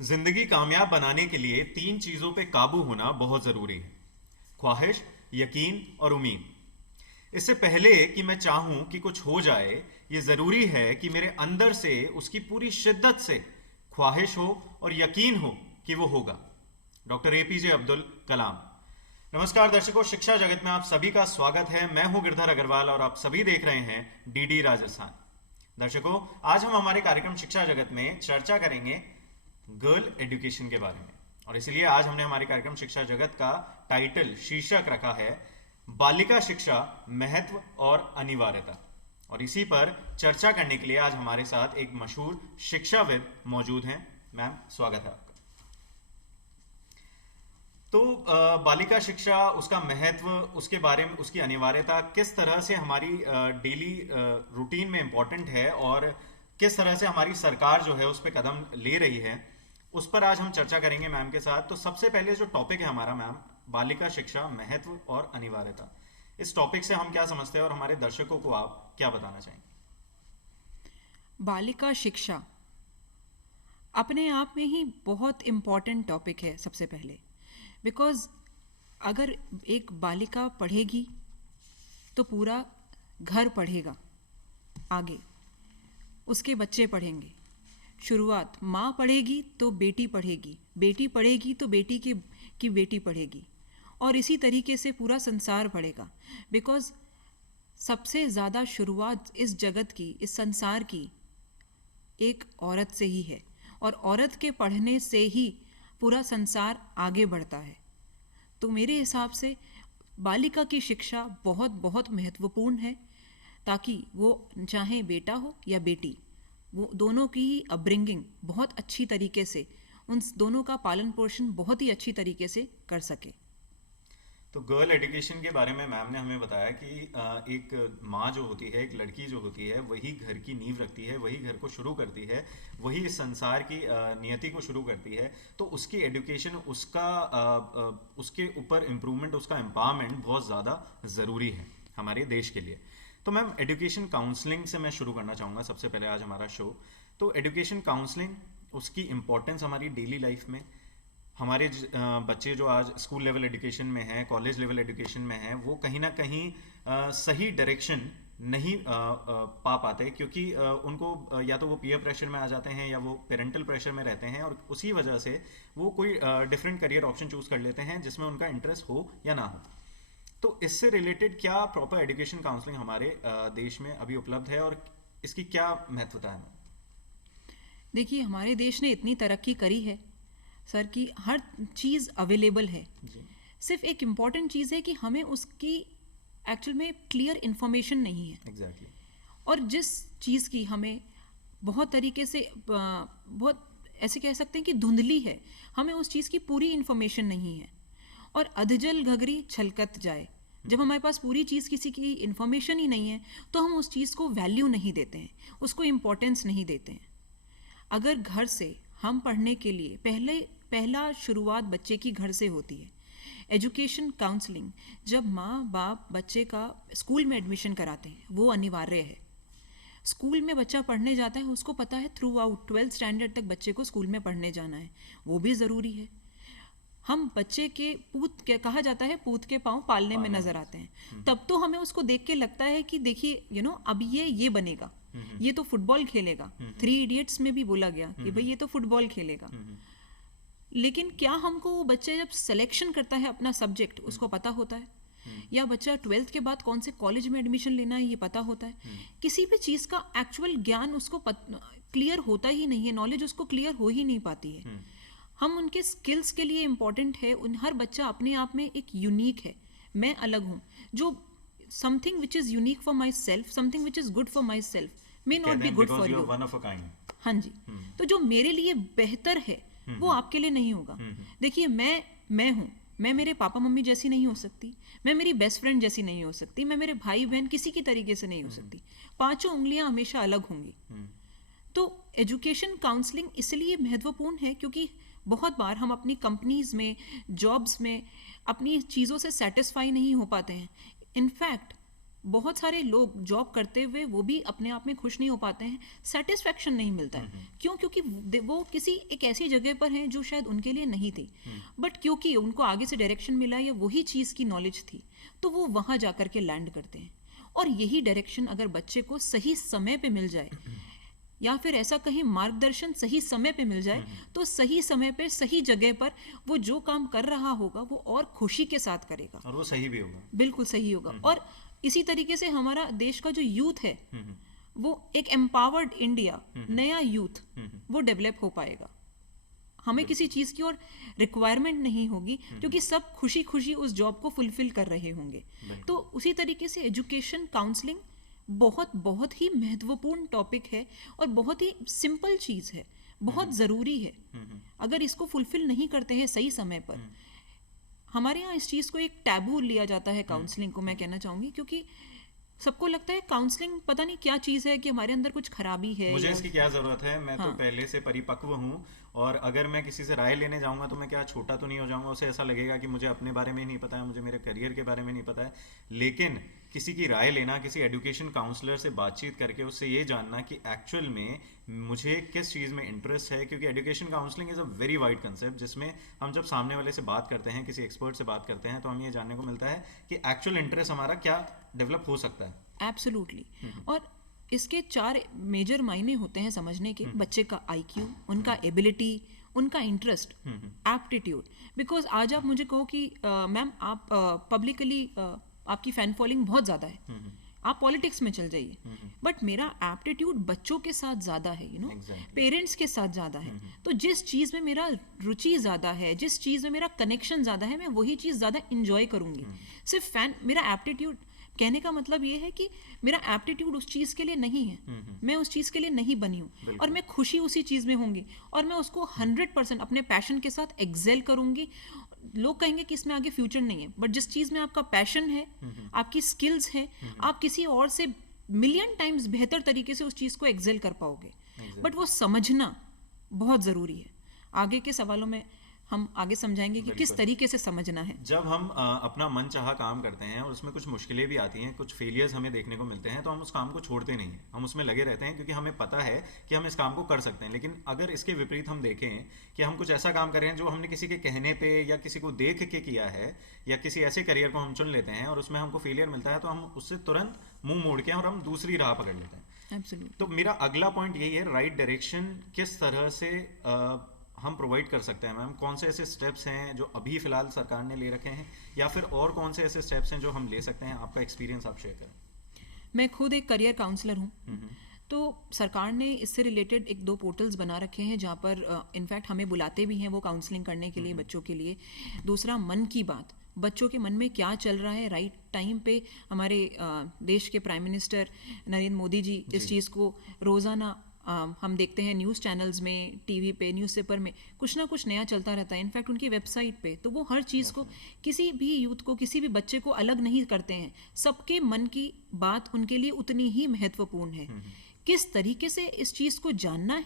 जिंदगी कामयाब बनाने के लिए तीन चीजों पे काबू होना बहुत जरूरी है। ख्वाहिश, यकीन और उम्मीद। इससे पहले कि मैं चाहूं कि कुछ हो जाए, ये जरूरी है कि मेरे अंदर से उसकी पूरी शिद्दत से ख्वाहिश हो और यकीन हो कि वो होगा। Doctor APJ Abdul Kalam. नमस्कार दर्शकों, शिक्षा जगत में आप सभी का स्वागत है। मैं हूं गिरधर अग्रवाल और आप सभी देख रहे हैं डीडी राजस्थान। दर्शकों, आज हम हमारे कार्यक्रम शिक्षा जगत में चर्चा करेंगे गर्ल एजुकेशन के बारे में, और इसलिए आज हमने हमारे कार्यक्रम शिक्षा जगत का टाइटल, शीर्षक रखा है बालिका शिक्षा, महत्व और अनिवार्यता। और इसी पर चर्चा करने के लिए आज हमारे साथ एक मशहूर शिक्षाविद मौजूद हैं। मैम, स्वागत है आपका। तो बालिका शिक्षा, उसका महत्व, उसके बारे में, उसकी अनिवार्यता किस तरह से हमारी डेली रूटीन में इम्पोर्टेंट है और किस तरह से हमारी सरकार जो है उस पर कदम ले रही है, उस पर आज हम चर्चा करेंगे मैम के साथ। तो सबसे पहले जो टॉपिक है हमारा मैम, बालिका शिक्षा, महत्व और अनिवार्यता। इस टॉपिक से हम क्या समझते हैं और हमारे दर्शकों को आप क्या बताना चाहेंगे? बालिका शिक्षा अपने आप में ही बहुत इम्पॉर्टेंट टॉपिक है। सबसे पहले बिकॉज अगर एक बालिका पढ़ेगी तो पूरा घर पढ़ेगा, आगे उसके बच्चे पढ़ेंगे। शुरुआत माँ पढ़ेगी तो बेटी पढ़ेगी, बेटी पढ़ेगी तो बेटी की बेटी पढ़ेगी, और इसी तरीके से पूरा संसार पढ़ेगा। बिकॉज सबसे ज़्यादा शुरुआत इस जगत की, इस संसार की एक औरत से ही है, और औरत के पढ़ने से ही पूरा संसार आगे बढ़ता है। तो मेरे हिसाब से बालिका की शिक्षा बहुत बहुत महत्वपूर्ण है, ताकि वो चाहे बेटा हो या बेटी, वो दोनों की ही अपब्रिंगिंग बहुत अच्छी तरीके से, उन दोनों का पालन पोषण बहुत ही अच्छी तरीके से कर सके। तो गर्ल एजुकेशन के बारे में मैम ने हमें बताया कि एक माँ जो होती है, एक लड़की जो होती है, वही घर की नींव रखती है, वही घर को शुरू करती है, वही इस संसार की नियति को शुरू करती है। तो उसकी एजुकेशन, उसके ऊपर इम्प्रूवमेंट, उसका एम्पावरमेंट बहुत ज़्यादा ज़रूरी है हमारे देश के लिए। तो मैम, एजुकेशन काउंसलिंग से मैं शुरू करना चाहूँगा सबसे पहले आज हमारा शो। तो एजुकेशन काउंसलिंग, उसकी इम्पोर्टेंस हमारी डेली लाइफ में, हमारे बच्चे जो आज स्कूल लेवल एजुकेशन में हैं, कॉलेज लेवल एजुकेशन में हैं, वो कहीं ना कहीं सही डायरेक्शन नहीं पा पाते, क्योंकि उनको या तो वो पीयर प्रेशर में आ जाते हैं या वो पेरेंटल प्रेशर में रहते हैं, और उसी वजह से वो कोई डिफरेंट करियर ऑप्शन चूज कर लेते हैं जिसमें उनका इंटरेस्ट हो या ना हो। तो इससे रिलेटेड क्या प्रॉपर एजुकेशन काउंसलिंग हमारे देश में अभी उपलब्ध है और इसकी क्या महत्वता है? देखिए, हमारे देश ने इतनी तरक्की करी है सर कि हर चीज़ अवेलेबल है जी। सिर्फ एक इम्पॉर्टेंट चीज़ है कि हमें उसकी एक्चुअल में क्लियर इन्फॉर्मेशन नहीं है। एग्जैक्टली। और जिस चीज़ की हमें बहुत तरीके से बहुत ऐसे कह सकते हैं कि धुंधली है, हमें उस चीज़ की पूरी इन्फॉर्मेशन नहीं है। और अधजल घगरी छलकत जाए, जब हमारे पास पूरी चीज़, किसी की इन्फॉर्मेशन ही नहीं है, तो हम उस चीज़ को वैल्यू नहीं देते हैं, उसको इम्पोर्टेंस नहीं देते हैं। अगर घर से हम पढ़ने के लिए पहला शुरुआत बच्चे की घर से होती है। एजुकेशन काउंसलिंग जब माँ बाप बच्चे का स्कूल में एडमिशन कराते हैं, वो अनिवार्य है। स्कूल में बच्चा पढ़ने जाता है, उसको पता है थ्रू आउट 12th स्टैंडर्ड तक बच्चे को स्कूल में पढ़ने जाना है, वो भी ज़रूरी है। हम बच्चे के पूत, क्या कहा जाता है, पूत के पाँव पालने में नजर आते हैं। तब तो हमें उसको देख के लगता है कि देखिए अब ये बनेगा, ये तो फुटबॉल खेलेगा। 3 इडियट्स में भी बोला गया कि भाई ये तो फुटबॉल खेलेगा। लेकिन क्या हमको वो बच्चे जब सिलेक्शन करता है अपना सब्जेक्ट, उसको पता होता है? या बच्चा 12th के बाद कौन से कॉलेज में एडमिशन लेना है, ये पता होता है? किसी भी चीज़ का एक्चुअल ज्ञान उसको क्लियर होता ही नहीं है, नॉलेज उसको क्लियर हो ही नहीं पाती है। हम उनके स्किल्स के लिए इम्पॉर्टेंट है। हर बच्चा अपने आप में एक यूनिक है, मैं अलग हूँ। जो something which is unique for my self, something which is good for my self may not be good for you. हाँ जी। तो जो मेरे लिए बेहतर है वो आपके लिए नहीं होगा। देखिए, मैं हूँ, मैं मेरे पापा मम्मी जैसी नहीं हो सकती, मैं मेरी बेस्ट फ्रेंड जैसी नहीं हो सकती, मैं मेरे भाई बहन किसी की तरीके से नहीं हो सकती। पांचों उंगलियां हमेशा अलग होंगी। तो एजुकेशन काउंसलिंग इसलिए महत्वपूर्ण है क्योंकि बहुत बार हम अपनी कंपनीज में, जॉब्स में अपनी चीज़ों से सेटिस्फाई नहीं हो पाते हैं। इनफैक्ट बहुत सारे लोग जॉब करते हुए वो भी अपने आप में खुश नहीं हो पाते हैं, सेटिस्फेक्शन नहीं मिलता है। क्यों? क्योंकि वो किसी एक ऐसी जगह पर हैं जो शायद उनके लिए नहीं थी, बट क्योंकि उनको आगे से डायरेक्शन मिला या वही चीज़ की नॉलेज थी, तो वो वहाँ जा कर के लैंड करते हैं। और यही डायरेक्शन अगर बच्चे को सही समय पे मिल जाए, या फिर ऐसा कहीं मार्गदर्शन सही समय पे मिल जाए, तो सही समय पे सही जगह पर वो जो काम कर रहा होगा वो और खुशी के साथ करेगा, और वो सही भी होगा। बिल्कुल सही होगा। और इसी तरीके से हमारा देश का जो यूथ है वो एक एम्पावर्ड इंडिया, नया यूथ वो डेवलप हो पाएगा। हमें किसी चीज़ की और रिक्वायरमेंट नहीं होगी, क्योंकि सब खुशी खुशी उस जॉब को फुलफिल कर रहे होंगे। तो उसी तरीके से एजुकेशन काउंसलिंग बहुत बहुत ही महत्वपूर्ण टॉपिक है और बहुत ही सिंपल चीज़ है, बहुत ज़रूरी है। अगर इसको फुलफिल नहीं करते हैं सही समय पर, हमारे यहाँ इस चीज़ को एक टैबू लिया जाता है काउंसलिंग को, मैं कहना चाहूँगी, क्योंकि सबको लगता है काउंसलिंग पता नहीं क्या चीज़ है, कि हमारे अंदर कुछ खराबी है, मुझे इसकी क्या ज़रूरत है, मैं तो पहले से परिपक्व हूँ, और अगर मैं किसी से राय लेने जाऊंगा तो मैं क्या छोटा तो नहीं हो जाऊंगा? उसे ऐसा लगेगा कि मुझे अपने बारे में नहीं पता है, मुझे मेरे करियर के बारे में नहीं पता है। लेकिन किसी की राय लेना, किसी एजुकेशन काउंसलर से बातचीत करके उससे ये जानना कि एक्चुअल में मुझे किस चीज़ में इंटरेस्ट है, क्योंकि education counselling is a very wide concept, जिसमें हम जब सामने वाले से बात करते हैं, किसी एक्सपर्ट से बात करते हैं, तो हमें ये जानने को मिलता है कि एक्चुअल इंटरेस्ट हमारा क्या डेवलप हो सकता है। एब्सोल्युटली। और इसके 4 मेजर मायने होते हैं समझने के। बच्चे का IQ, उनका एबिलिटी, उनका इंटरेस्ट, एप्टीट्यूड। बिकॉज आज आप मुझे कहो कि मैम आप पब्लिकली आपकी फैन फॉलोइंग बहुत ज़्यादा है, आप पॉलिटिक्स में चल जाइए, बट मेरा एप्टीट्यूड बच्चों के साथ ज़्यादा है, यू नो, पेरेंट्स के साथ ज़्यादा है। तो जिस चीज़ में मेरा रुचि ज़्यादा है, जिस चीज़ में मेरा कनेक्शन ज़्यादा है, मैं वही चीज़ ज़्यादा इंजॉय करूँगी। सिर्फ मेरा एप्टीट्यूड, कहने का मतलब ये है कि मेरा एप्टीट्यूड उस चीज़ के लिए नहीं है, मैं उस चीज़ के लिए नहीं बनी हूँ, और मैं खुशी उसी चीज़ में होंगी, और मैं उसको 100% अपने पैशन के साथ एक्सेल करूँगी। लोग कहेंगे कि इसमें आगे फ्यूचर नहीं है, बट जिस चीज़ में आपका पैशन है, आपकी स्किल्स है, आप किसी और से मिलियन टाइम्स बेहतर तरीके से उस चीज़ को एक्सेल कर पाओगे। बट वो समझना बहुत ज़रूरी है। आगे के सवालों में हम आगे समझाएंगे कि किस तरीके से समझना है। जब हम अपना मन चाहा काम करते हैं और उसमें कुछ मुश्किलें भी आती हैं, कुछ फेलियर्स हमें देखने को मिलते हैं, तो हम उस काम को छोड़ते नहीं हैं, हम उसमें लगे रहते हैं, क्योंकि हमें पता है कि हम इस काम को कर सकते हैं। लेकिन अगर इसके विपरीत हम देखें कि हम कुछ ऐसा काम कर रहे हैं जो हमने किसी के कहने पे या किसी को देख के किया है, या किसी ऐसे करियर को हम चुन लेते हैं और उसमें हमको फेलियर मिलता है, तो हम उससे तुरंत मुंह मोड़ के और हम दूसरी राह पकड़ लेते हैं। Absolutely. तो मेरा अगला पॉइंट यही है, राइट डायरेक्शन किस तरह से हम प्रोवाइड कर सकते हैं मैम? कौन से ऐसे स्टेप्स हैं जो अभी फिलहाल सरकार ने ले रखे हैं, या फिर और कौन से ऐसे स्टेप्स हैं जो हम ले सकते हैं? आपका एक्सपीरियंस आप शेयर करें। मैं खुद एक करियर काउंसलर हूँ, तो सरकार ने इससे रिलेटेड 1-2 पोर्टल्स बना रखे हैं, जहाँ पर इनफैक्ट हमें बुलाते भी हैं वो काउंसलिंग करने के लिए बच्चों के लिए। दूसरा, मन की बात, बच्चों के मन में क्या चल रहा है, राइट टाइम पे हमारे देश के प्राइम मिनिस्टर नरेंद्र मोदी जी इस चीज़ को रोज़ाना हम देखते हैं न्यूज़ चैनल्स में, टीवी पे, न्यूज़पेपर में कुछ ना कुछ नया चलता रहता है। इनफैक्ट उनकी वेबसाइट पे, तो वो हर चीज़ को, किसी भी यूथ को, किसी भी बच्चे को अलग नहीं करते हैं। सबके मन की बात उनके लिए उतनी ही महत्वपूर्ण है। किस तरीके से इस चीज़ को जानना है,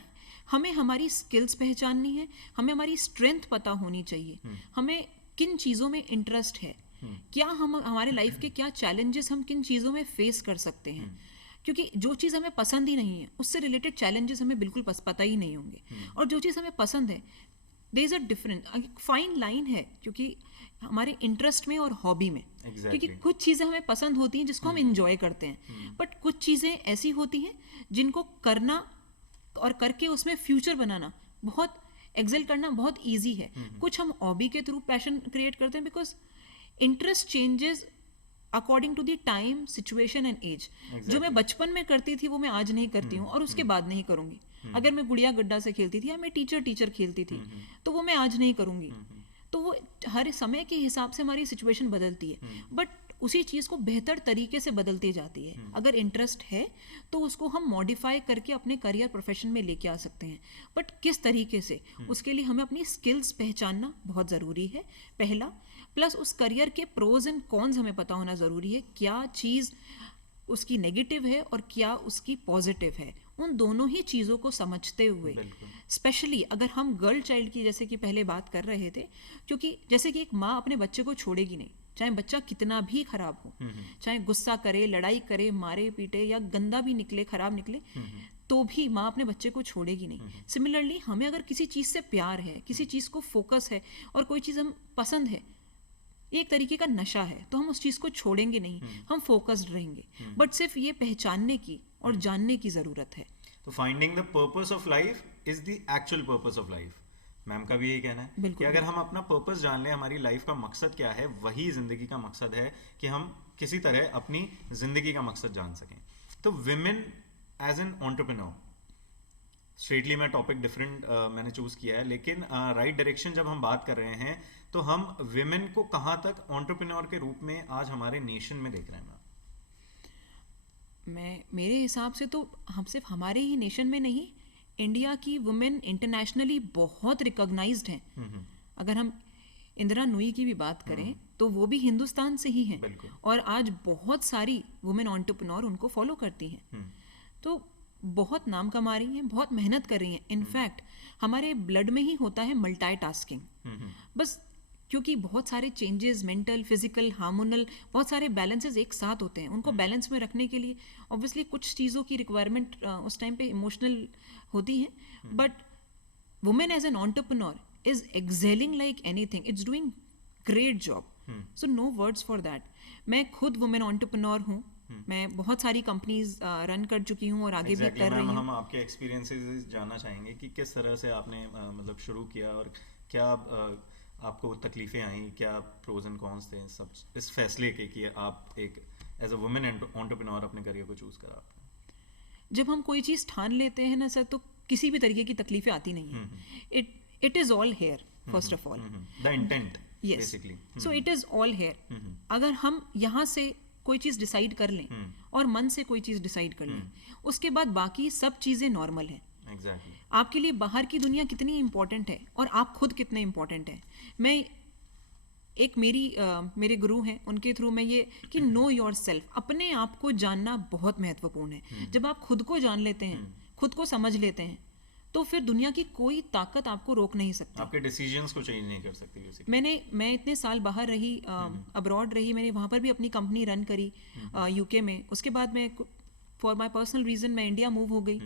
हमें हमारी स्किल्स पहचाननी है, हमें हमारी स्ट्रेंथ पता होनी चाहिए, हमें किन चीज़ों में इंटरेस्ट है, क्या हम हमारे लाइफ के क्या चैलेंजेस हम किन चीज़ों में फेस कर सकते हैं। क्योंकि जो चीज़ हमें पसंद ही नहीं है, उससे रिलेटेड चैलेंजेस हमें बिल्कुल पता ही नहीं होंगे। और जो चीज़ हमें पसंद है, there is a different fine line है, क्योंकि हमारे इंटरेस्ट में और हॉबी में। क्योंकि कुछ चीज़ें हमें पसंद होती हैं जिसको हम इंजॉय करते हैं, बट कुछ चीज़ें ऐसी होती हैं जिनको करना और करके उसमें फ्यूचर बनाना, बहुत एक्सेल करना बहुत ईजी है। कुछ हम हॉबी के थ्रू पैशन क्रिएट करते हैं, because interest changes according to the time, situation and age. जो मैं बचपन में करती थी वो मैं आज नहीं करती हूँ, और उसके बाद नहीं करूँगी। अगर मैं गुड़िया गड्ढा से खेलती थी, या मैं टीचर खेलती थी, तो वो मैं आज नहीं करूँगी। तो वो हर समय के हिसाब से हमारी सिचुएशन बदलती है, बट उसी चीज़ को बेहतर तरीके से बदलती जाती है। अगर इंटरेस्ट है तो उसको हम मॉडिफाई करके अपने करियर प्रोफेशन में लेके आ सकते हैं, बट किस तरीके से, उसके लिए हमें अपनी स्किल्स पहचानना बहुत ज़रूरी है, पहला। प्लस उस करियर के प्रोज एंड कॉन्स हमें पता होना ज़रूरी है, क्या चीज़ उसकी नेगेटिव है और क्या उसकी पॉजिटिव है। उन दोनों ही चीज़ों को समझते हुए, स्पेशली अगर हम गर्ल चाइल्ड की जैसे कि पहले बात कर रहे थे, क्योंकि जैसे कि एक माँ अपने बच्चे को छोड़ेगी नहीं, चाहे बच्चा कितना भी खराब हो, चाहे गुस्सा करे, लड़ाई करे, मारे पीटे या गंदा भी निकले, खराब निकले, तो भी माँ अपने बच्चे को छोड़ेगी नहीं। सिमिलरली हमें अगर किसी चीज़ से प्यार है, किसी चीज़ को फोकस है और कोई चीज़ हम पसंद है, ये एक तरीके का नशा है, तो हम उस चीज़ को छोड़ेंगे नहीं, हम फोकस्ड रहेंगे। बट सिर्फ ये पहचानने की और जानने की ज़रूरत है। तो finding the purpose of life is the actual purpose of life. Ma'am का भी यही कहना है कि अगर हम अपना पर्पस जान लें, हमारी लाइफ का मकसद क्या है, वही जिंदगी का मकसद है कि हम किसी तरह अपनी जिंदगी का मकसद जान सकें। तो women as an entrepreneur, straightly मैं टॉपिक डिफरेंट मैंने चूज किया है, लेकिन राइट डायरेक्शन जब हम बात कर रहे हैं तो हम विमेन को कहाँ तक एंटरप्रेन्योर के रूप में आज हमारे नेशन में देख रहे हैं? मेरे हिसाब से तो हम सिर्फ हमारे ही नेशन में नहीं, इंडिया की वुमेन इंटरनेशनली बहुत रिकॉग्नाइज्ड हैं। अगर हम इंदिरा नूई की भी बात करें तो वो भी हिंदुस्तान से ही हैं और आज बहुत सारी वुमेन एंटरप्रेन्योर उनको फॉलो करती हैं, तो बहुत नाम कमा रही हैं, बहुत मेहनत कर रही हैं। इनफैक्ट हमारे ब्लड में ही होता है मल्टीटास्किंग, बस क्योंकि बहुत सारे चेंजेस, मेंटल, फिजिकल, हार्मोनल, बहुत सारे बैलेंसेस एक साथ होते हैं। उनको बैलेंस में रखने के लिए ऑब्वियसली कुछ चीज़ों की रिक्वायरमेंट उस टाइम पे इमोशनल होती है, but women as an entrepreneur is excelling like anything, it's doing great job, so no words for that. मैं खुद वुमेन एंटरप्रेन्योर हूँ, मैं बहुत सारी कंपनीज रन कर चुकी हूँ और आगे भी कर रही हूँ। हम आपके एक्सपीरियंसेस जानना चाहेंगे कि किस तरह से आपने मतलब शुरू किया और क्या आपको तकलीफें आई, क्या प्रोज एंड कॉन्स थे सब इस फैसले के कि आप एक एज अ वुमेन एंटरप्रेन्योर अपने करियर को चूज करा आपने? जब हम कोई चीज़ ठान लेते हैं ना सर, तो किसी भी तरीके की तकलीफें आती नहीं है। It is all here first of all, the intent basically, so it is all here. अगर हम यहाँ से कोई चीज़ डिसाइड कर लें और मन से कोई चीज़ डिसाइड कर लें, उसके बाद बाकी सब चीज़ें नॉर्मल हैं। Exactly. आपके लिए बाहर की दुनिया कितनी इंपॉर्टेंट है और आप खुद कितने इंपॉर्टेंट हैं। मैं एक मेरे गुरु हैं, उनके थ्रू मैं ये कि नो योर सेल्फ, अपने आप को जानना बहुत महत्वपूर्ण है। जब आप खुद को जान लेते हैं, खुद को समझ लेते हैं, तो फिर दुनिया की कोई ताकत आपको रोक नहीं सकती। आपके डिसीजंस को चेंज नहीं कर सकती। मैं इतने साल बाहर रही, अब्रॉड रही, मैंने वहाँ पर भी अपनी कंपनी रन करी यूके में। उसके बाद मैं फॉर माई पर्सनल रीज़न मैं इंडिया मूव हो गई।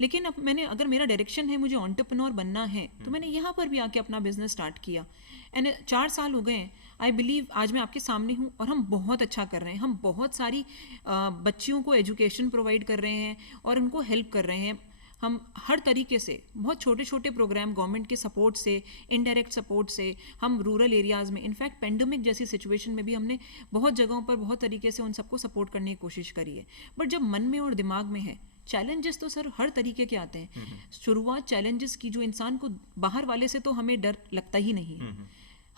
लेकिन अब अगर मेरा डायरेक्शन है, मुझे एंटरप्रेन्योर बनना है, तो मैंने यहाँ पर भी आके अपना बिजनेस स्टार्ट किया एंड 4 साल हो गए हैं। आई बिलीव आज मैं आपके सामने हूँ और हम बहुत अच्छा कर रहे हैं। हम बहुत सारी बच्चियों को एजुकेशन प्रोवाइड कर रहे हैं और उनको हेल्प कर रहे हैं। हम हर तरीके से बहुत छोटे छोटे प्रोग्राम गवर्नमेंट के सपोर्ट से, इनडायरेक्ट सपोर्ट से, हम रूरल एरियाज़ में, इनफैक्ट पेंडेमिक जैसी सिचुएशन में भी हमने बहुत जगहों पर बहुत तरीके से उन सबको सपोर्ट करने की कोशिश करी है। बट जब मन में और दिमाग में है, चैलेंजेस तो सर हर तरीके के आते हैं। शुरुआत चैलेंजेस की, जो इंसान को बाहर वाले से तो हमें डर लगता ही नहीं है।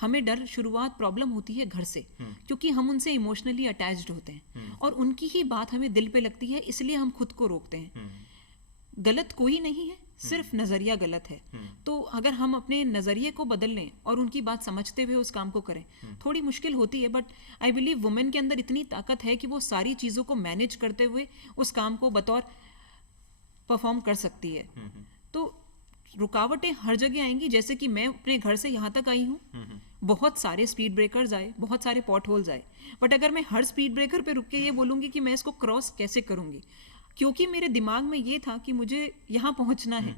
हमें डर, शुरुआत प्रॉब्लम होती है घर से, क्योंकि हम उनसे इमोशनली अटैच्ड होते हैं और उनकी ही बात हमें दिल पे लगती है, इसलिए हम खुद को रोकते हैं। गलत कोई नहीं है, सिर्फ नज़रिया गलत है। तो अगर हम अपने नज़रिए को बदल लें और उनकी बात समझते हुए उस काम को करें, थोड़ी मुश्किल होती है, बट आई बिलीव वुमेन के अंदर इतनी ताकत है कि वो सारी चीज़ों को मैनेज करते हुए उस काम को बतौर परफॉर्म कर सकती है। तो रुकावटें हर जगह आएंगी। जैसे कि मैं अपने घर से यहाँ तक आई हूँ, बहुत सारे स्पीड ब्रेकर्स आए, बहुत सारे पॉट होल्स आए, बट अगर मैं हर स्पीड ब्रेकर पे रुक के ये बोलूँगी कि मैं इसको क्रॉस कैसे करूँगी, क्योंकि मेरे दिमाग में ये था कि मुझे यहाँ पहुँचना है,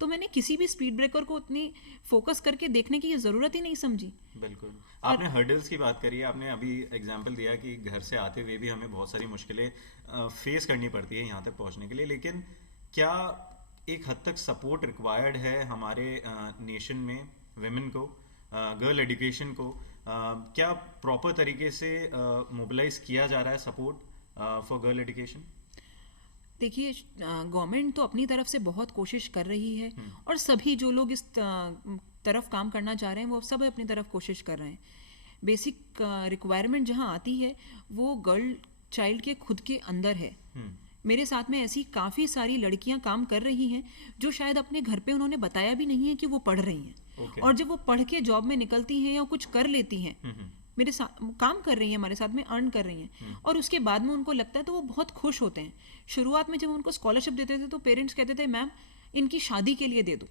तो मैंने किसी भी स्पीड ब्रेकर को उतनी फोकस करके देखने की ज़रूरत ही नहीं समझी। बिल्कुल। आपने हर्डल्स की बात करी है, आपने अभी एग्जांपल दिया कि घर से आते हुए भी हमें बहुत सारी मुश्किलें फेस करनी पड़ती है यहाँ तक पहुँचने के लिए, लेकिन क्या एक हद तक सपोर्ट रिक्वायर्ड है हमारे नेशन में विमेन को, गर्ल एजुकेशन को? क्या प्रॉपर तरीके से मोबिलाइज किया जा रहा है सपोर्ट फॉर गर्ल एजुकेशन? देखिए, गवर्नमेंट तो अपनी तरफ से बहुत कोशिश कर रही है और सभी जो लोग इस तरफ काम करना चाह रहे हैं वो सब अपनी तरफ कोशिश कर रहे हैं। बेसिक रिक्वायरमेंट जहाँ आती है वो गर्ल चाइल्ड के खुद के अंदर है। मेरे साथ में ऐसी काफ़ी सारी लड़कियां काम कर रही हैं जो शायद अपने घर पे उन्होंने बताया भी नहीं है कि वो पढ़ रही हैं। और जब वो पढ़ के जॉब में निकलती हैं या कुछ कर लेती हैं, मेरे साथ काम कर रही हैं, हमारे साथ में अर्न कर रही हैं, और उसके बाद में उनको लगता है तो वो बहुत खुश होते हैं। शुरुआत में जब उनको स्कॉलरशिप देते थे तो पेरेंट्स कहते थे मैम इनकी शादी के लिए दे दो,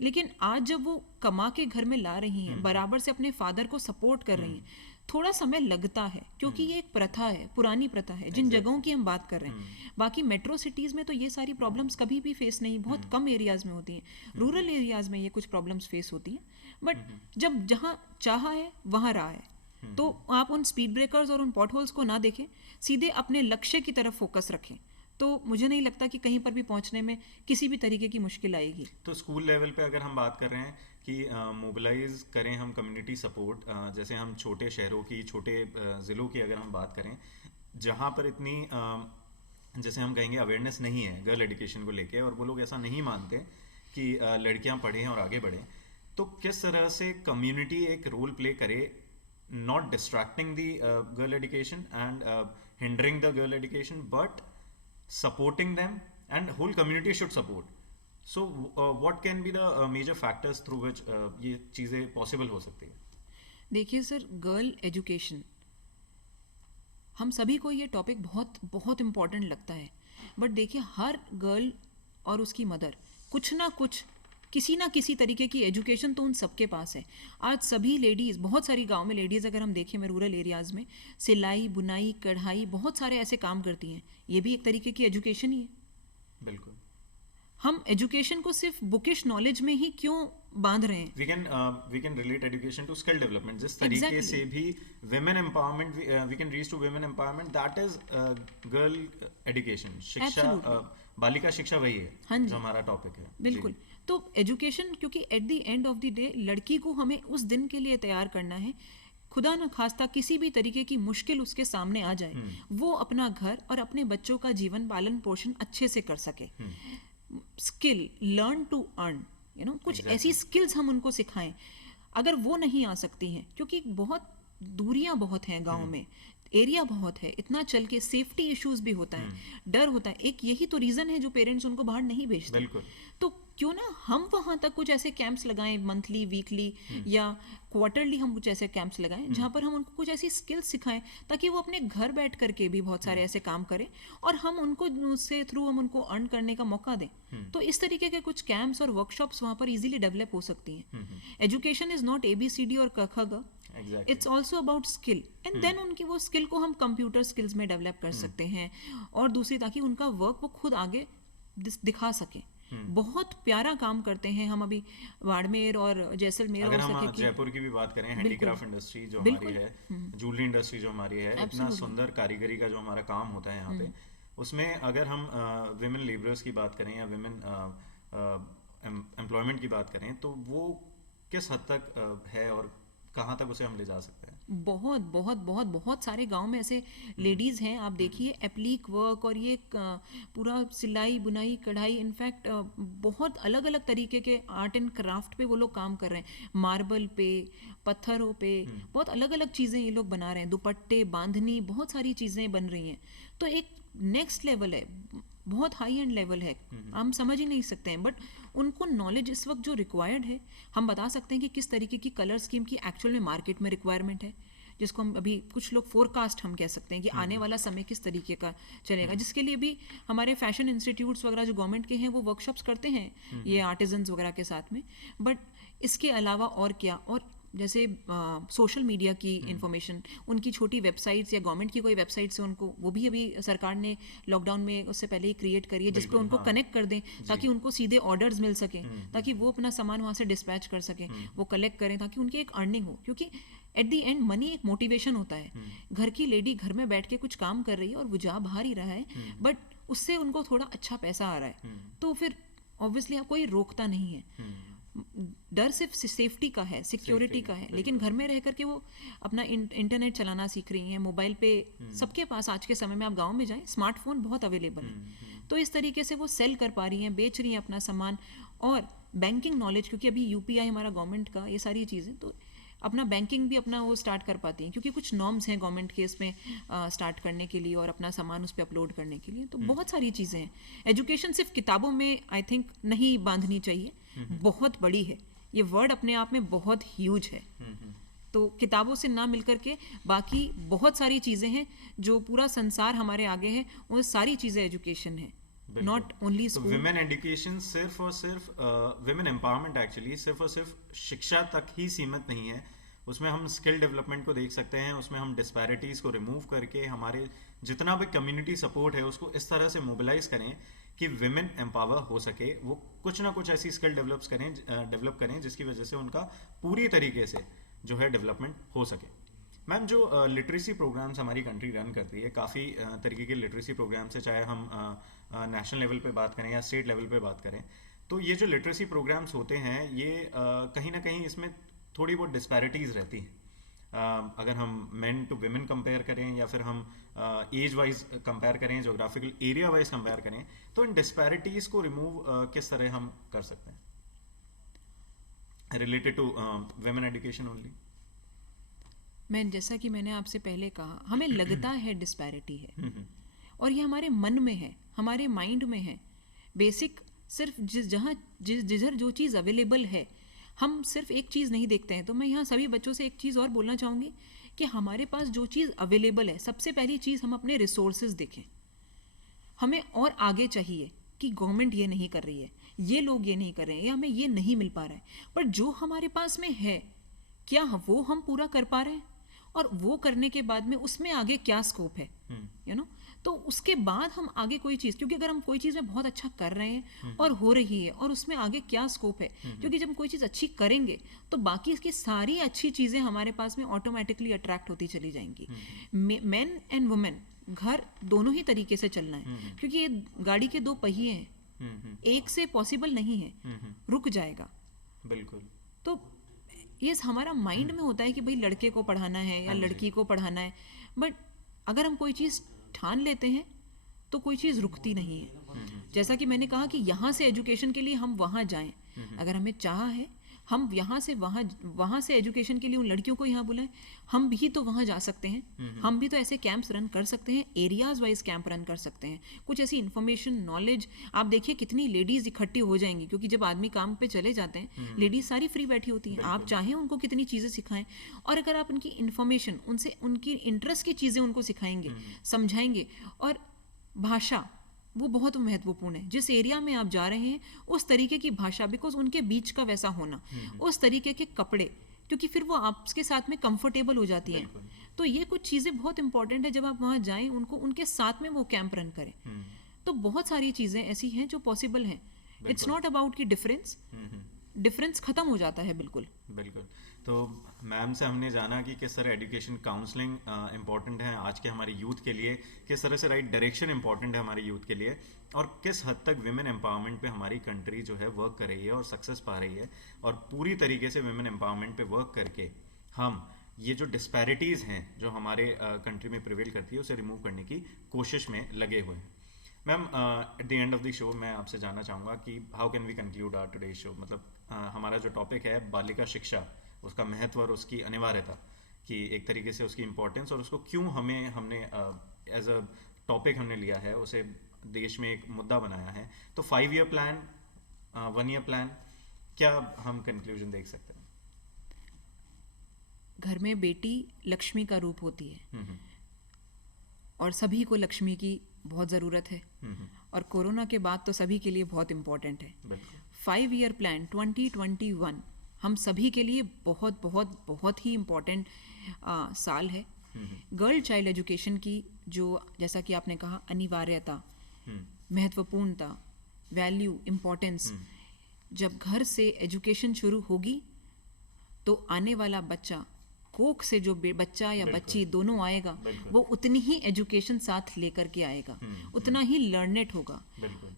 लेकिन आज जब वो कमा के घर में ला रही हैं, बराबर से अपने फादर को सपोर्ट कर रही हैं, थोड़ा समय लगता है क्योंकि ये एक प्रथा है, पुरानी प्रथा है जिन जगहों की हम बात कर रहे हैं। बाकी मेट्रो सिटीज़ में तो ये सारी प्रॉब्लम्स कभी भी फेस नहीं, बहुत कम एरियाज़ में होती हैं। रूरल एरियाज़ में ये कुछ प्रॉब्लम्स फेस होती हैं, बट जब जहाँ चाहा है वहाँ रहा है, तो आप उन स्पीड ब्रेकर्स और उन पॉट होल्स को ना देखें, सीधे अपने लक्ष्य की तरफ फोकस रखें, तो मुझे नहीं लगता कि कहीं पर भी पहुंचने में किसी भी तरीके की मुश्किल आएगी। तो स्कूल लेवल पे अगर हम बात कर रहे हैं कि मोबिलाइज करें हम कम्युनिटी सपोर्ट, जैसे हम छोटे शहरों की, छोटे ज़िलों की अगर हम बात करें जहाँ पर इतनी जैसे हम कहेंगे अवेयरनेस नहीं है गर्ल एजुकेशन को लेके, और वो लोग ऐसा नहीं मानते कि लड़कियाँ पढ़ें और आगे बढ़ें, तो किस तरह से कम्युनिटी एक रोल प्ले करे, not distracting the girl education and hindering the girl education, but supporting them, and whole community should support. So what can be the major factors through which ये चीज़ें possible हो सकती है? देखिए sir, girl education, हम सभी को ये टॉपिक बहुत बहुत इम्पॉर्टेंट लगता है, बट देखिए हर गर्ल और उसकी मदर कुछ ना कुछ, किसी ना किसी तरीके की एजुकेशन तो उन सबके पास है। आज सभी लेडीज़, बहुत सारी गांव में लेडीज़ अगर हम देखें, में रूरल एरियाज़ में सिलाई, बुनाई, कढ़ाई, बहुत सारे ऐसे काम करती हैं, ये भी एक तरीके की एजुकेशन ही है। बिल्कुल। हम एजुकेशन को सिर्फ बुकिश नॉलेज में ही क्यों बांध रहे हैं? We can relate education to skill development, जिस तरीके से भी women empowerment, we can reach to women empowerment, that is girl education, शिक्षा, बालिका शिक्षा वही है। हाँ जी, जो हमारा टॉपिक है। बिल्कुल। तो एजुकेशन, क्योंकि eight the end of the day लड़की को हमें उस दिन के लिए तैयार करना है, खुदा न खास्ता किसी भी तरीके की मुश्किल उसके सामने आ जाए, वो अपना घर और अपने बच्चों का जीवन पालन पोषण अच्छे से कर सके। स्किल, लर्न टू अर्न, कुछ ऐसी स्किल्स हम उनको सिखाएं। अगर वो नहीं आ सकती हैं, क्योंकि बहुत दूरियां बहुत हैं गाँव में, एरिया बहुत है, इतना चल के सेफ्टी इश्यूज भी होता है, डर होता है, एक यही तो रीजन है जो पेरेंट्स उनको बाहर नहीं भेजते। बिल्कुल। तो क्यों ना हम वहां तक कुछ ऐसे कैंप्स लगाएं, मंथली, वीकली या क्वार्टरली, हम कुछ ऐसे कैंप्स लगाएं जहां पर हम उनको कुछ ऐसी स्किल्स सिखाएं, ताकि वो अपने घर बैठ करके भी बहुत सारे ऐसे काम करें और हम उनको उससे थ्रू हम उनको अर्न करने का मौका दें। तो इस तरीके के कुछ कैंप्स और वर्कशॉप्स वहां पर इजीली डेवलप हो सकती हैं। एजुकेशन इज नॉट ABCD और क ख ग, it's also about skill, and then उनकी वो स्किल को हम कंप्यूटर स्किल्स में डेवलप कर सकते हैं, और दूसरी ताकि उनका वर्क वो खुद आगे दिखा सके। बहुत प्यारा काम करते हैं हम अभी बाड़मेर और जैसलमेर। अगर हम जयपुर की भी बात करें, हैंडीक्राफ्ट इंडस्ट्री जो हमारी है, ज्वेलरी इंडस्ट्री जो हमारी है, इतना सुंदर कारीगरी का जो हमारा काम होता है यहाँ पे, उसमें अगर हम विमेन लेबरर्स की बात करें या विमेन एम्प्लॉयमेंट की बात करें, तो वो किस हद तक है और कहाँ तक उसे हम ले जा सकते हैं? बहुत बहुत बहुत बहुत सारे गांव में ऐसे लेडीज़ हैं, आप देखिए, एप्लीक वर्क और ये पूरा सिलाई, बुनाई, कढ़ाई, इनफैक्ट बहुत अलग अलग तरीके के आर्ट एंड क्राफ्ट पे वो लोग काम कर रहे हैं, मार्बल पे, पत्थरों पे, बहुत अलग अलग चीज़ें ये लोग बना रहे हैं, दुपट्टे, बांधनी, बहुत सारी चीज़ें बन रही हैं। तो एक नेक्स्ट लेवल है, बहुत हाई एंड लेवल है, हम समझ ही नहीं सकते हैं, बट उनको नॉलेज इस वक्त जो रिक्वायर्ड है, हम बता सकते हैं कि किस तरीके की कलर स्कीम की एक्चुअल में मार्केट में रिक्वायरमेंट है, जिसको हम अभी कुछ लोग फोरकास्ट हम कह सकते हैं कि आने वाला समय किस तरीके का चलेगा, जिसके लिए भी हमारे फैशन इंस्टीट्यूट्स वगैरह जो गवर्नमेंट के हैं वो वर्कशॉप्स करते हैं ये आर्टिजन्स वगैरह के साथ में। बट इसके अलावा और क्या, और जैसे सोशल मीडिया की इंफॉर्मेशन, उनकी छोटी वेबसाइट्स या गवर्नमेंट की कोई वेबसाइट से उनको, वो भी अभी सरकार ने लॉकडाउन में उससे पहले ही क्रिएट करी है, जिस पे उनको कनेक्ट कर दें ताकि उनको सीधे ऑर्डर्स मिल सकें, ताकि वो अपना सामान वहाँ से डिस्पैच कर सकें, वो कलेक्ट करें, ताकि उनकी एक अर्निंग हो। क्योंकि एट दी एंड मनी एक मोटिवेशन होता है। घर की लेडी घर में बैठ के कुछ काम कर रही है और वो जा बाहर ही रहा है, बट उससे उनको थोड़ा अच्छा पैसा आ रहा है, तो फिर ऑब्वियसली कोई रोकता नहीं है। डर सिर्फ सेफ्टी का है, सिक्योरिटी का है, लेकिन घर में रह करके वो अपना इंटरनेट चलाना सीख रही हैं, मोबाइल पे सबके पास आज के समय में, आप गांव में जाएं स्मार्टफोन बहुत अवेलेबल है, तो इस तरीके से वो सेल कर पा रही हैं, बेच रही हैं अपना सामान। और बैंकिंग नॉलेज, क्योंकि अभी UPI हमारा गवर्नमेंट का, ये सारी चीज़ें, तो अपना बैंकिंग भी अपना वो स्टार्ट कर पाती हैं, क्योंकि कुछ नॉर्म्स हैं गवर्नमेंट के इसमें स्टार्ट करने के लिए और अपना सामान उस पर अपलोड करने के लिए। तो बहुत सारी चीज़ें हैं। एजुकेशन सिर्फ किताबों में आई थिंक नहीं बांधनी चाहिए, बहुत बड़ी है, ये वर्ड अपने आप में बहुत ह्यूज है, तो किताबों से ना मिलकर के बाकी बहुत सारी चीज़ें हैं जो पूरा संसार हमारे आगे है, वो सारी चीज़ें एजुकेशन है, not only school. Women education सिर्फ और सिर्फ विमेन एम्पावरमेंट एक्चुअली सिर्फ और सिर्फ शिक्षा तक ही सीमित नहीं है, उसमें हम स्किल डेवलपमेंट को देख सकते हैं, उसमें हम डिस्पैरिटीज़ को रिमूव करके हमारे जितना भी कम्युनिटी सपोर्ट है उसको इस तरह से मोबिलाइज करें कि विमेन एम्पावर हो सके, वो कुछ ना कुछ ऐसी स्किल डेवलप करें जिसकी वजह से उनका पूरी तरीके से जो है डेवलपमेंट हो सके। मैम, जो लिटरेसी प्रोग्राम्स हमारी कंट्री रन करती है, काफ़ी तरीके के लिटरेसी प्रोग्राम्स है, चाहे हम नेशनल लेवल पे बात करें या स्टेट लेवल पे बात करें, तो ये जो लिटरेसी प्रोग्राम्स होते हैं ये कहीं ना कहीं इसमें थोड़ी बहुत डिस्पैरिटीज़ रहती हैं। अगर हम मेन टू विमेन कंपेयर करें या फिर हम एज वाइज कंपेयर करें, जोग्राफिकल एरिया वाइज कंपेयर करें, तो इन डिस्पैरिटीज़ को रिमूव किस तरह हम कर सकते हैं related to women education only? जैसा कि मैंने आपसे पहले कहा, हमें लगता है डिस्पैरिटी है और ये हमारे मन में है, हमारे माइंड में है। बेसिक सिर्फ जिधर जो चीज़ अवेलेबल है, हम सिर्फ एक चीज़ नहीं देखते हैं। तो मैं यहाँ सभी बच्चों से एक चीज़ और बोलना चाहूँगी कि हमारे पास जो चीज़ अवेलेबल है, सबसे पहली चीज़ हम अपने रिसोर्सेज देखें। हमें और आगे चाहिए कि गवर्नमेंट ये नहीं कर रही है, ये लोग ये नहीं कर रहे हैं, या हमें ये नहीं मिल पा रहा है, पर जो हमारे पास में है क्या वो हम पूरा कर पा रहे हैं, और वो करने के बाद में उसमें आगे क्या स्कोप है, तो उसके बाद हम आगे कोई चीज़, क्योंकि अगर हम कोई चीज़ में बहुत अच्छा कर रहे हैं और हो रही है और उसमें आगे क्या स्कोप है, क्योंकि जब हम कोई चीज़ अच्छी करेंगे तो बाकी इसकी सारी अच्छी चीज़ें हमारे पास में ऑटोमेटिकली अट्रैक्ट होती चली जाएंगी। मेन एंड वुमेन, घर दोनों ही तरीके से चलना है, क्योंकि ये गाड़ी के दो पहिए हैं, एक से पॉसिबल नहीं है, रुक जाएगा। बिल्कुल। तो ये हमारा माइंड में होता है कि भाई लड़के को पढ़ाना है या लड़की को पढ़ाना है, बट अगर हम कोई चीज़ ठान लेते हैं तो कोई चीज़ रुकती नहीं है। जैसा कि मैंने कहा कि यहाँ से एजुकेशन के लिए हम वहाँ जाएं, अगर हमें चाह है हम यहाँ से वहाँ से एजुकेशन के लिए उन लड़कियों को यहाँ बुलाएं, हम भी तो वहाँ जा सकते हैं। हम भी तो ऐसे कैंप्स रन कर सकते हैं, एरियाज वाइज कैंप रन कर सकते हैं। कुछ ऐसी इन्फॉर्मेशन, नॉलेज, आप देखिए कितनी लेडीज़ इकट्ठी हो जाएंगी, क्योंकि जब आदमी काम पे चले जाते हैं लेडीज़ सारी फ्री बैठी होती हैं। आप चाहें उनको कितनी चीज़ें सिखाएं, और अगर आप उनकी इन्फॉर्मेशन, उनसे उनकी इंटरेस्ट की चीज़ें उनको सिखाएंगे, समझाएंगे, और भाषा वो बहुत महत्वपूर्ण है। जिस एरिया में आप जा रहे हैं उस तरीके की भाषा, बिकॉज उनके बीच का वैसा होना, उस तरीके के कपड़े, क्योंकि फिर वो आपके साथ में कंफर्टेबल हो जाती हैं। तो ये कुछ चीज़ें बहुत इंपॉर्टेंट है। जब आप वहाँ जाएं, उनको उनके साथ में वो कैंप रन करें, तो बहुत सारी चीज़ें ऐसी हैं जो पॉसिबल हैं। इट्स नॉट अबाउट कि डिफरेंस खत्म हो जाता है। बिल्कुल बिल्कुल। तो मैम से हमने जाना कि किस तरह एजुकेशन काउंसलिंग इम्पॉर्टेंट है आज के हमारे यूथ के लिए, किस तरह से राइट डायरेक्शन इम्पॉर्टेंट है हमारे यूथ के लिए, और किस हद तक विमेन एम्पावरमेंट पे हमारी कंट्री जो है वर्क कर रही है और सक्सेस पा रही है, और पूरी तरीके से विमेन एम्पावरमेंट पे वर्क करके हम ये जो डिस्पैरिटीज़ हैं जो हमारे कंट्री में प्रिवेल करती है उसे रिमूव करने की कोशिश में लगे हुए हैं। Ma'am, at the end of the show मैं आपसे जानना चाहूँगा कि how can we conclude our today show. मतलब हमारा जो टॉपिक है बालिका शिक्षा, उसका महत्व और उसकी अनिवार्यता, कि एक तरीके से उसकी इम्पोर्टेंस और उसको क्यों हमने एज अ टॉपिक हमने लिया है, उसे देश में एक मुद्दा बनाया है। तो 5 ईयर प्लान, 1 ईयर प्लान, क्या हम कंक्लूजन देख सकते हैं? घर में बेटी लक्ष्मी का रूप होती है और सभी को लक्ष्मी की बहुत ज़रूरत है, और कोरोना के बाद तो सभी के लिए बहुत इम्पोर्टेंट है। 5 ईयर प्लान 2021 हम सभी के लिए बहुत बहुत बहुत ही इम्पोर्टेंट साल है। गर्ल चाइल्ड एजुकेशन की जो, जैसा कि आपने कहा, अनिवार्यता, महत्वपूर्णता, वैल्यू, इम्पोर्टेंस, जब घर से एजुकेशन शुरू होगी तो आने वाला बच्चा, कोख से जो बच्चा या बच्ची दोनों आएगा, वो उतनी ही एजुकेशन साथ लेकर के आएगा, उतना ही लर्नेट होगा।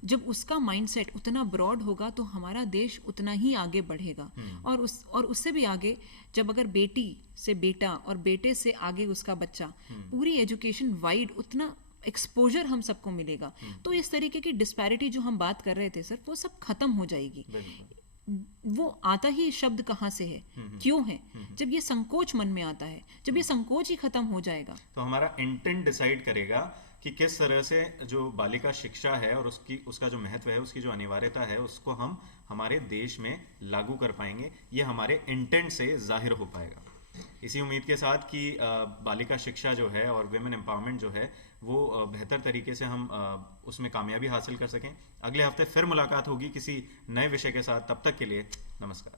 जब उसका माइंडसेट उतना ब्रॉड होगा तो हमारा देश उतना ही आगे बढ़ेगा। और उससे भी आगे, जब अगर बेटी से बेटा और बेटे से आगे उसका बच्चा, पूरी एजुकेशन वाइड, उतना एक्सपोजर हम सबको मिलेगा, तो इस तरीके की डिस्पैरिटी जो हम बात कर रहे थे सर, वो सब खत्म हो जाएगी। वो आता ही शब्द कहाँ से है, क्यों है, जब ये संकोच मन में आता है, जब ये संकोच ही खत्म हो जाएगा, तो हमारा इंटेंट डिसाइड करेगा कि किस तरह से जो बालिका शिक्षा है और उसका जो महत्व है, उसकी जो अनिवार्यता है, उसको हम हमारे देश में लागू कर पाएंगे। ये हमारे इंटेंट से जाहिर हो पाएगा। इसी उम्मीद के साथ कि बालिका शिक्षा जो है और विमेन एम्पावरमेंट जो है वो बेहतर तरीके से हम उसमें कामयाबी हासिल कर सकें। अगले हफ्ते फिर मुलाकात होगी किसी नए विषय के साथ। तब तक के लिए नमस्कार।